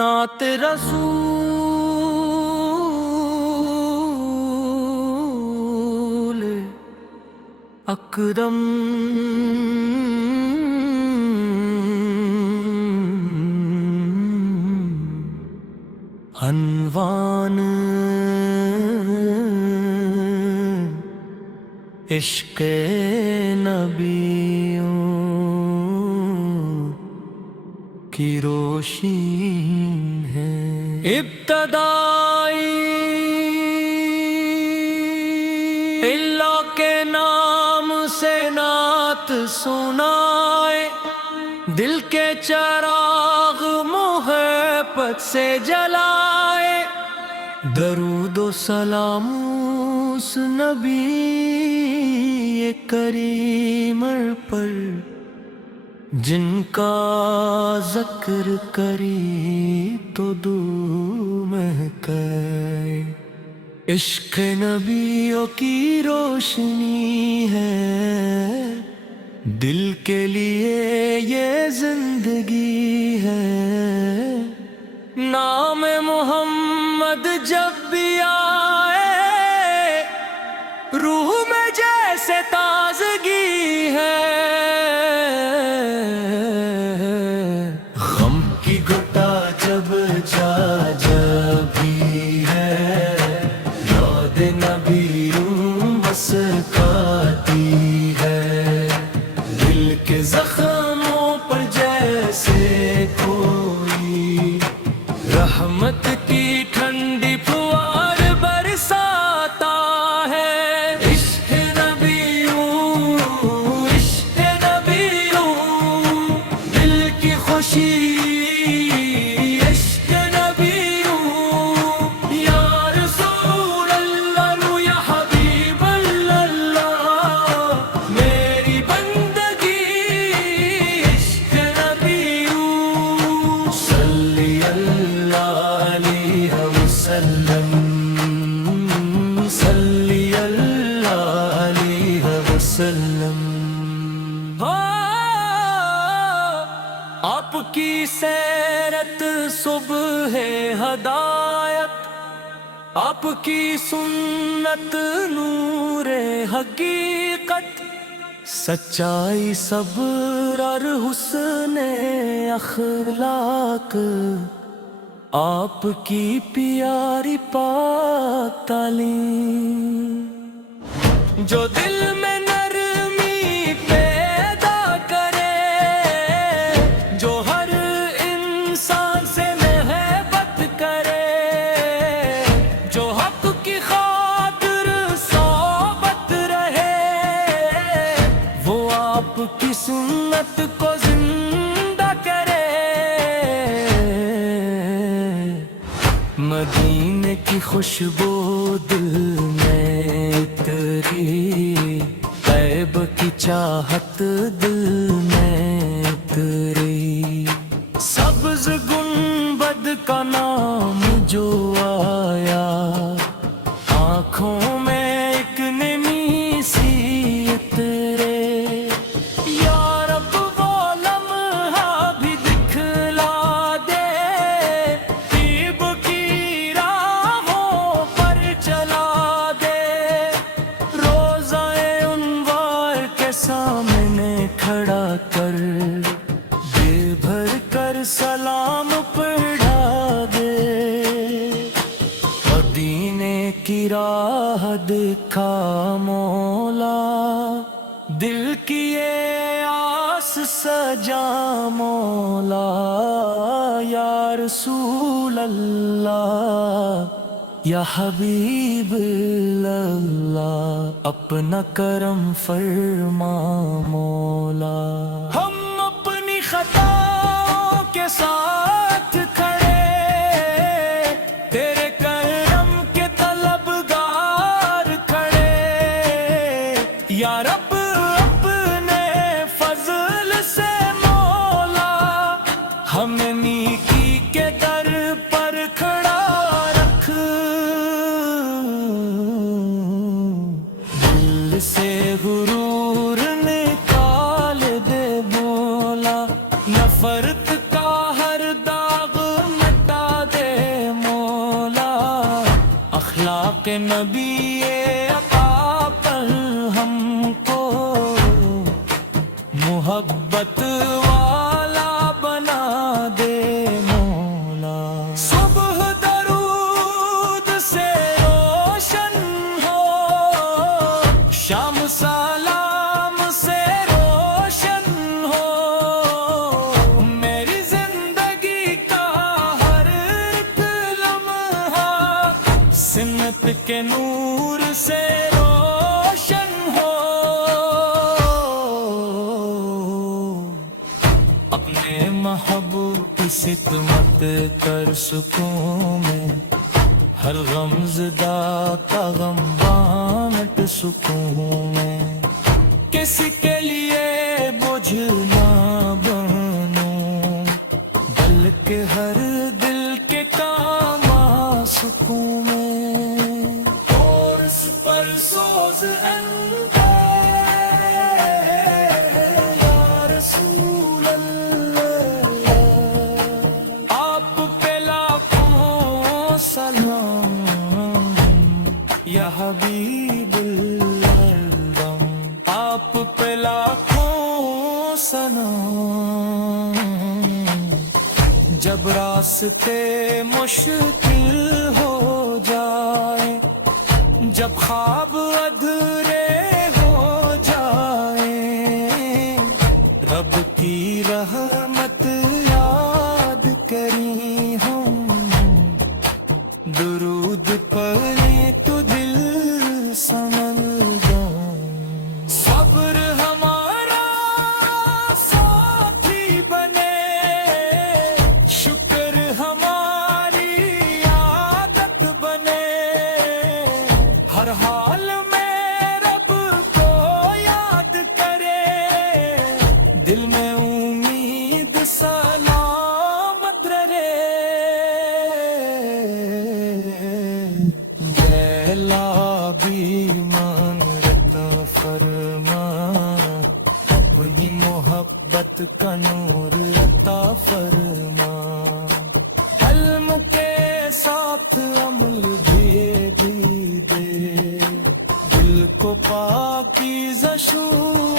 नात रसूल अकरम अनवान इश्क नबियों की रोशनी है। इब्तदाई अल्लाह के नाम से नात सुनाए, दिल के चराग मोहब्बत से जलाए। दरूदो सलाम उस नबी करीम पर जिनका ज़िक्र करी तो दूम महके। इश्क नबियों की रोशनी है, दिल के लिए ये जिंदगी है। नाम मोहम्मद जब भी आए, रूह में जैसे ताजगी है। गम की घुटा जब भी है, याद नबी मुस्काती है। दिल के जख्मों पर जैसे कोई रहमत की ठंडी फुहार बरसाता है। इश्क नबियों दिल की खुशी। इश्क नबियों या रसूल अल्लाह या हबीब अल्लाह मेरी बंदगी। इश्क नबियों सल्ली अल्लाह अलैहि वसल्लम, सल्ली अल्लाह अलैहि वसल्लम। आपकी सैरत सुबह हदायत, आपकी सुन्नत नूरे हकीकत। सच्चाई सब्र और हुस्ने अखलाक, आपकी प्यारी पाक तालीम। जो दिल में नरमी पैदा करे, जो हर इंसान से मोहब्बत करे, जो हक की खातिर सोबत रहे, वो आपकी सुन्नत को जिंदा करे। मदीने की खुशबू दिल में उतरी, तैब की चाहत दिल में उतरी। सब्ज गुंबद का नाम जो आया, आँखों में एक नमी सी उतरे। या रब वो लम्हा भी दिखला दे, तीब की राहों पर चला दे। रोज़ाए उनवार के सामने खड़ा कर, दिल भर कर सलाम पढ़ा दे। मदीने की राह दिखा मौला, दिल की ये आस सजा मौला। या रसूल अल्लाह या हबीब अल्लाह, अपना करम फरमा मौला। हम अपनी खताओं के साथ खड़े, तेरे करम के तलबगार खड़े। या रब अपने फजल से मौला, हमें नीकी के दर पर खड़ा रख। दिल से गुरूर निकाल दे मौला, नफरत का हर दा حق نبی عطا پر ہم کو محبت والا بنا دے مولا. صبح درود سے روشن ہو، شام سلام سے روشن ہو، میری زندگی کا ہر ایک لمحہ سمت کے نور سے روشن ہو. اپنے محبوب کی خدمت کر سکوں میں، ہر غم زدہ کا غم بانٹ سکوں میں. کسی کے لیے بوجھ نہ بنوں، بلکہ ہر دل کے کام آ سکوں میں. اور اس پر سوز انت یا رسول اللہ، آپ پہ لاکھوں سلام یا حبیب اللہ، آپ پہ لاکھوں سلام. جب راستے مشکل ہو جائے، جب خواب ادھورے ہو جائیں، رب کی رحمت یاد کری ہم، درود پڑھیں تو دل سنبھل جائیں. صبر ہمارا ساتھی بنے، شکر ہماری عادت بنے، ہر حال میں رب کو یاد کرے، دل میں امید سلامت رہے. گیلا بیمان رتا فرما، اپنی محبت کا نور عطا فرما. علم کے ساتھ عمل بھی دے، دل کو پاکیزہ شور